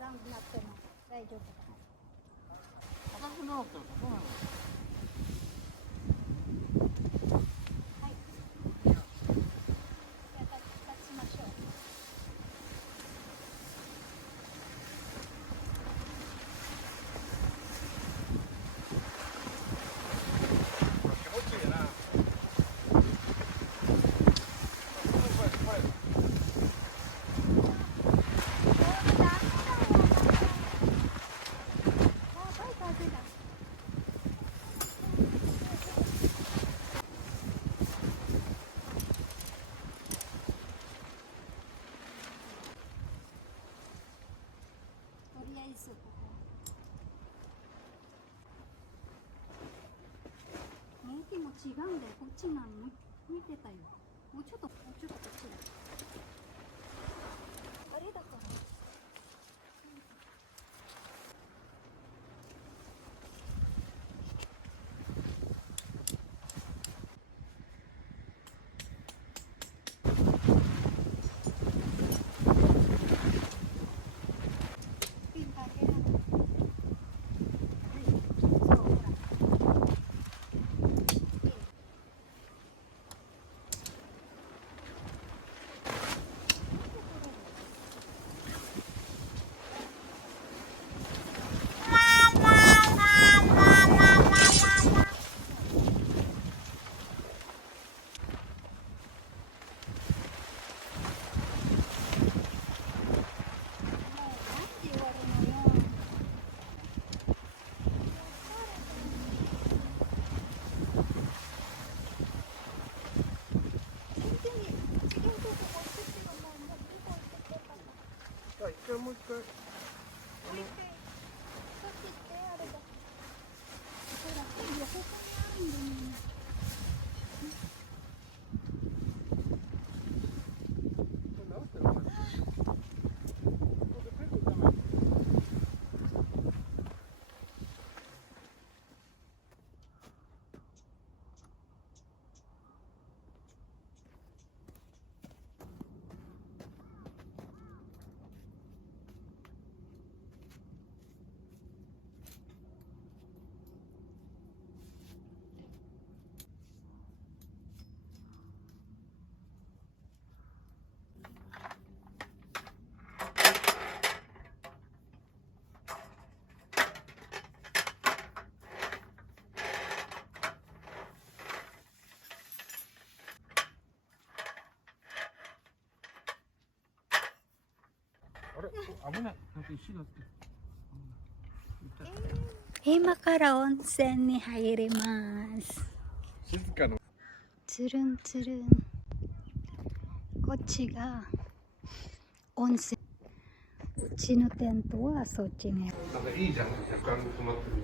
らなくなっても大丈夫かな。赤くなかったらどうなの？はい。じゃあ立ちましょう。気持ちいいな。とりあえずここ向きも違うんだよ。こっちなの向いてたよ。もうちょっとこっちだ。あれだから。ピンだけなの。そうほら。一回もう一回。あれ、危ない。なんか石があって。今から温泉に入ります。静かな。つるんつるん。こっちが温泉。うちのテントはそっちに。なんかいいじゃん。若干止まってる。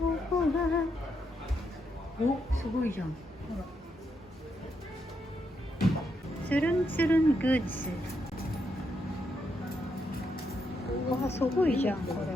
ここが。お、すごいじゃん。ほら。つるんつるんグッズ。あ、すごいじゃん、これ。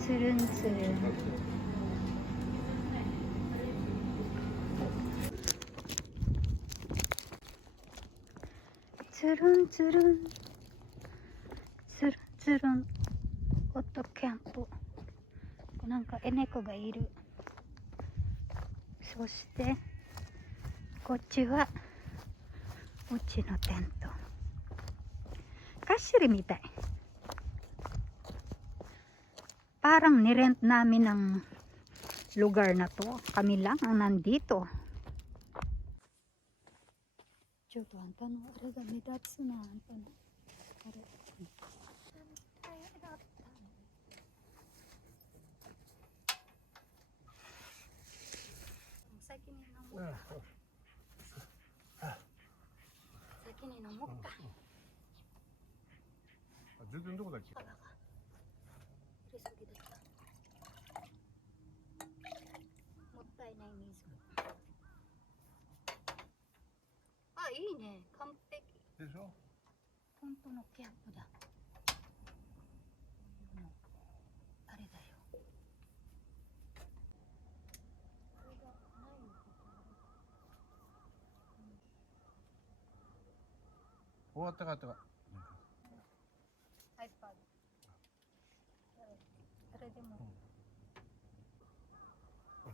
つるんつるん。つるんつるん。つるんつるん。ホットキャンプ。なんか猫がいる。そして、こっちはうちのテント。カシリみたい。Parang nirent namin ng lugar na to. Kami lang ang nandito. ちょっとあんたのあれが目立つな、あんたの。あれ。先に飲もうか。先に飲もうか。全然どこだっけ？入れすぎだった。もったいない水。あ、いいね。完璧。でしょ？本当のキャンプだ。もうあれだよ。これがないのか終わったかったか。iPad。それでも。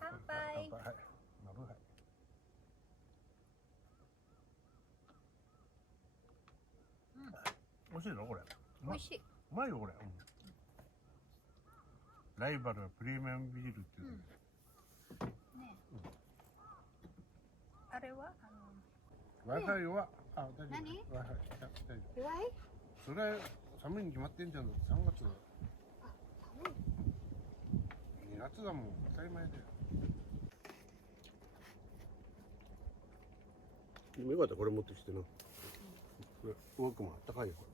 乾杯。はい。なるはい。美味しいのこれ。美味しい。うまいよこれ。ライバルはプレミアムビールっていう。ね。あれはWi-Fi は大丈夫。何 Wi-Fi 大丈夫。弱い？それ寒いに決まってんじゃん。3月。あ、寒い。夏だもん。当たり前だよ。よかったこれ持ってきてな。これワークマンあったかいよこ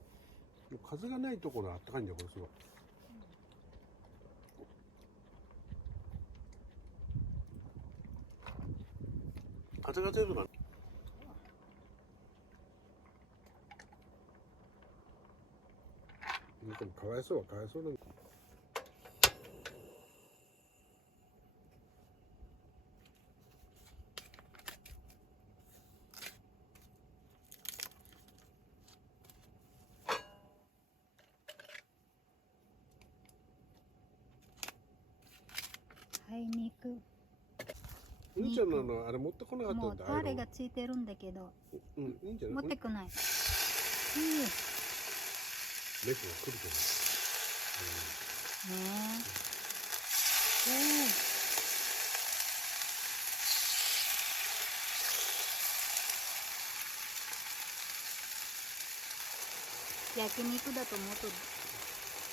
れ。風がないところあったかいんだよこれすごい。風が強くなる。でもかわいそうはかわいそうなんだ。買いに行く。いいんじゃないのあれ持ってこなかったもうんだ。タレがついてるんだけど、いいんじゃない。持ってこない。レフが来るけど。ねえ。焼肉だともっと来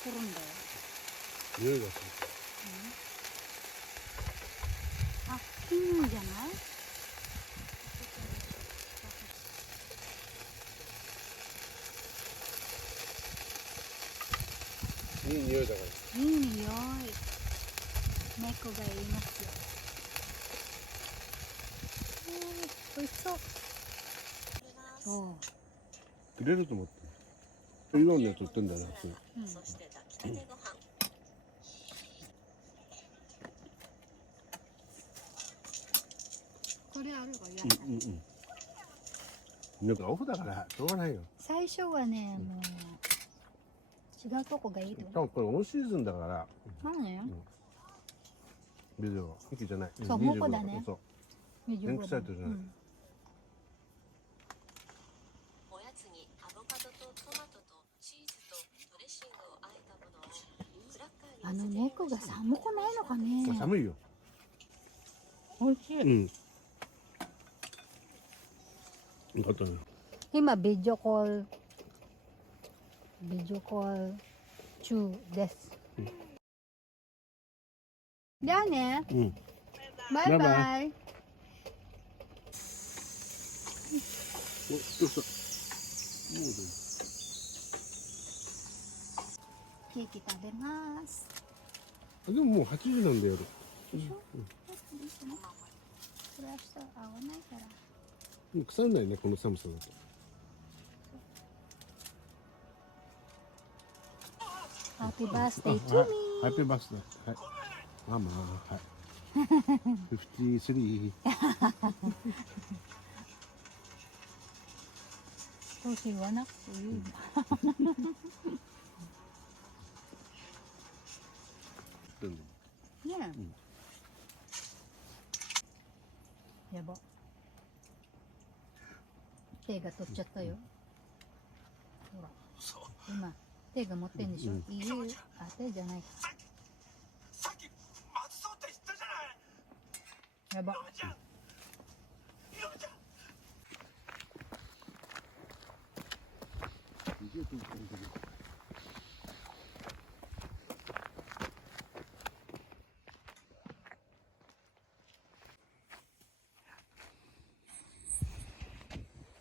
るんだよ。匂いがする。あ、いいんじゃない？いい匂いだから。いい匂い。猫がいますよ。美味しそう。そう。くれると思って。いろんなやつ売ってんだな。そして炊きたてご飯。これあるわ、やだ。なんかオフだからしょうがないよ。最初はね、もう違うとこがいいと思う。多分これオンシーズンだから。まあね。ビデオ、ミキじゃない。そうモコだねそう。電気サイトじゃない。おやつにアボカドとトマトとチーズとドレッシングをあえたものをクラッカーに乗せて猫が寒くないのかね。寒いよ。美味しい。よかったね。今ビデオコール中です。じゃあね。バイバイ。お、どうした。ケーキ食べます。でももう8時なんだよ。これ明日合わないから。腐んないねこの寒さだと。ハッピーバースデートゥーミー。ハッピーバースデー。はい。ママ、はい。53。そうし言わなくていい。ねえ。やば。手が取っちゃったよ。ほら。今手が持ってんでしょ。いいよ。あ、手じゃない。さっきまずそうって言ったじゃない。やば。ひろみちゃん。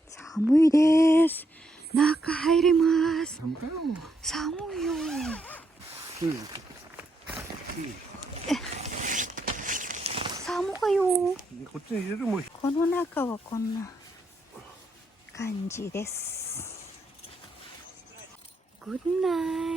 寒いです。中入ります。寒かよ。寒いよ。寒かよ。こっちに入れるもん。この中はこんな感じです。Good night.